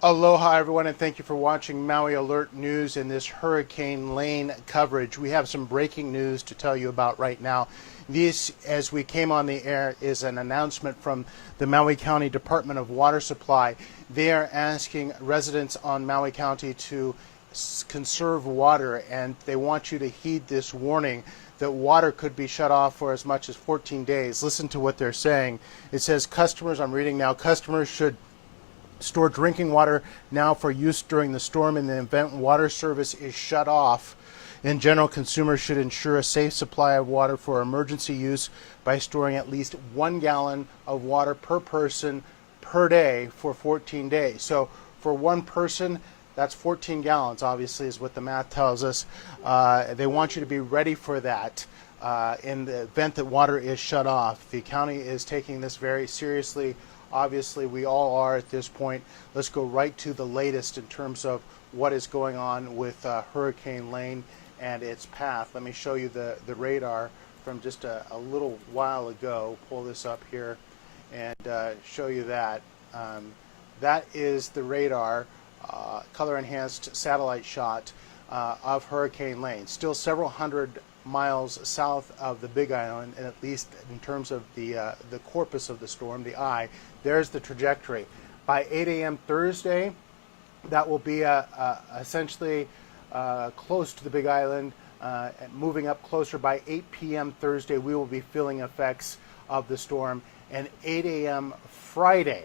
Aloha, everyone, and thank you for watching Maui Alert News and this Hurricane Lane coverage. We have some breaking news to tell you about right now. This, as we came on the air, is an announcement from the Maui County Department of Water Supply. They are asking residents on Maui County to conserve water, and they want you to heed this warning that water could be shut off for as much as 14 days. Listen to what they're saying. It says customers, I'm reading now, customers should store drinking water now for use during the storm in the event water service is shut off. In general, consumers should ensure a safe supply of water for emergency use by storing at least 1 gallon of water per person per day for 14 days. So for one person, that's 14 gallons, obviously, is what the math tells us. They want you to be ready for that in the event that water is shut off. The county is taking this very seriously. Obviously, we all are at this point. Let's go right to the latest in terms of what is going on with Hurricane Lane and its path. Let me show you the radar from just a little while ago. Pull this up here and show you that. That is the radar, color-enhanced satellite shot of Hurricane Lane. Still several hundred miles south of the Big Island, and at least in terms of the corpus of the storm, the eye. There's the trajectory. By 8 a.m. Thursday, that will be essentially close to the Big Island, moving up closer. By 8 p.m. Thursday, we will be feeling effects of the storm. And 8 a.m. Friday,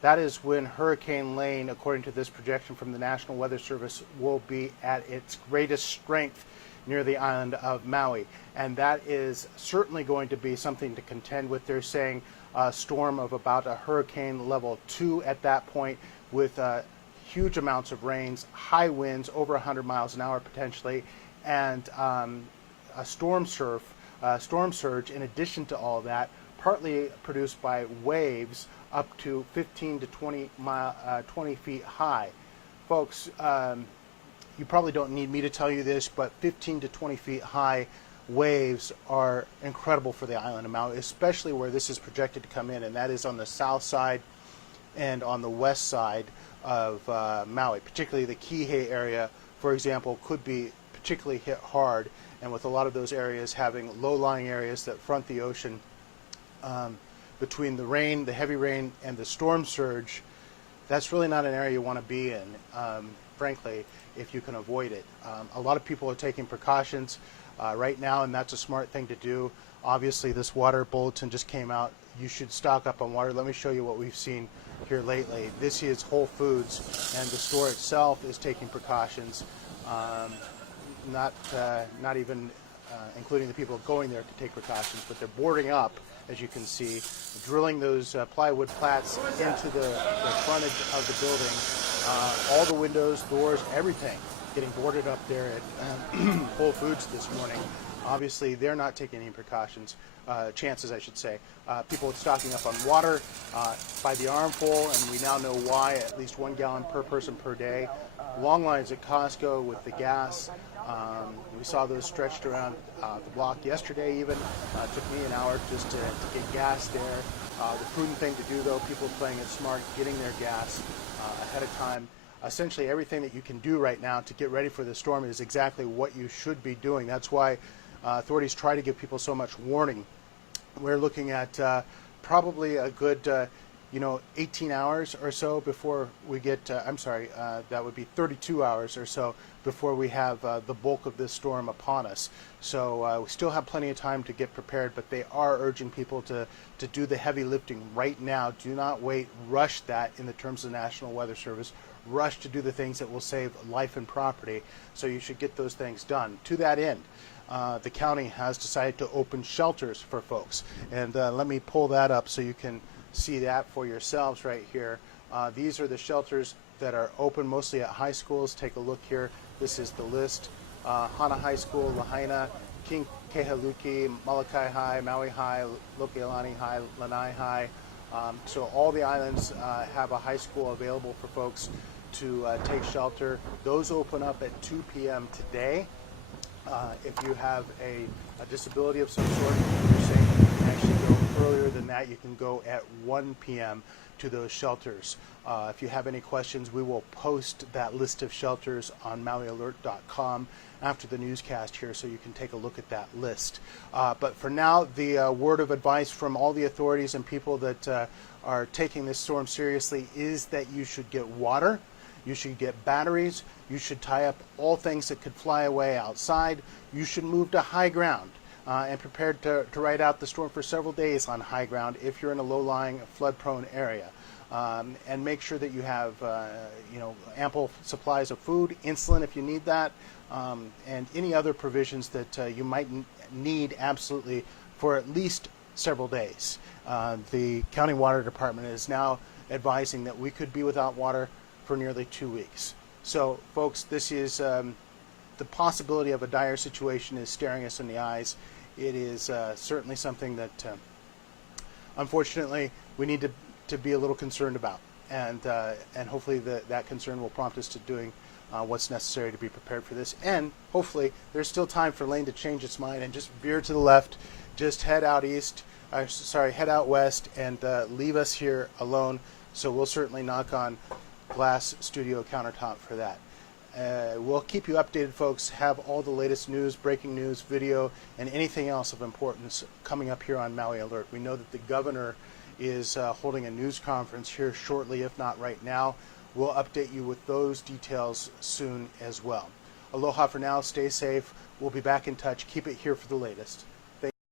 that is when Hurricane Lane, according to this projection from the National Weather Service, will be at its greatest strength near the island of Maui. And that is certainly going to be something to contend with. They're saying a storm of about a hurricane level 2 at that point, with huge amounts of rains, high winds, over 100 miles an hour potentially, and a storm surge in addition to all that, partly produced by waves up to 15 to 20 feet high. Folks, you probably don't need me to tell you this, but 15 to 20 feet high waves are incredible for the island of Maui, especially where this is projected to come in, and that is on the south side and on the west side of Maui. Particularly the Kihei area, for example, could be particularly hit hard, and with a lot of those areas having low-lying areas that front the ocean, between the rain, the heavy rain, and the storm surge, that's really not an area you want to be in, frankly, if you can avoid it. A lot of people are taking precautions right now, and that's a smart thing to do. Obviously, this water bulletin just came out. You should stock up on water. Let me show you what we've seen here lately. This is Whole Foods, and the store itself is taking precautions, not even including the people going there to take precautions, but they're boarding up, as you can see, drilling those plywood plats into the frontage of the building. All the windows, doors, everything getting boarded up there at Whole Foods this morning. Obviously, they're not taking any chances, I should say. People stocking up on water by the armful, and we now know why, at least 1 gallon per person per day. Long lines at Costco with the gas. We saw those stretched around the block yesterday even. It took me an hour just to get gas there. The prudent thing to do, though, people playing it smart, getting their gas ahead of time. Essentially everything that you can do right now to get ready for the storm is exactly what you should be doing. That's why authorities try to give people so much warning. We're looking at probably a good 18 hours or so before we get, that would be 32 hours or so before we have the bulk of this storm upon us. So we still have plenty of time to get prepared, but they are urging people to do the heavy lifting right now. Do not wait. Rush that in the terms of the National Weather Service. Rush to do the things that will save life and property. So you should get those things done. To that end, the county has decided to open shelters for folks. And let me pull that up so you can see that for yourselves right here. These are the shelters that are open mostly at high schools. Take a look here. This is the list. Hana High School, Lahaina, King Kehaluki, Molokai High, Maui High, Lokealani High, Lanai High. So all the islands have a high school available for folks to take shelter. Those open up at 2 p.m. today. If you have a disability of some sort, you're saying you can actually go earlier than that. You can go at 1 p.m. to those shelters. If you have any questions, we will post that list of shelters on MauiAlert.com after the newscast here, so you can take a look at that list. But for now, the word of advice from all the authorities and people that are taking this storm seriously is that you should get water, you should get batteries, you should tie up all things that could fly away outside, you should move to high ground. And prepared to ride out the storm for several days on high ground if you're in a low-lying, flood-prone area. And make sure that you have ample supplies of food, insulin if you need that, and any other provisions that you might need absolutely for at least several days. The County Water Department is now advising that we could be without water for nearly 2 weeks. So, folks, this is the possibility of a dire situation is staring us in the eyes. It is certainly something that, unfortunately, we need to be a little concerned about, and hopefully that concern will prompt us to doing what's necessary to be prepared for this. And hopefully, there's still time for Lane to change its mind and just veer to the left, just head out head out west, and leave us here alone. So we'll certainly knock on glass studio countertop for that. We'll keep you updated, folks. Have all the latest news, breaking news, video, and anything else of importance coming up here on Maui Alert. We know that the governor is holding a news conference here shortly, if not right now. We'll update you with those details soon as well. Aloha for now. Stay safe. We'll be back in touch. Keep it here for the latest.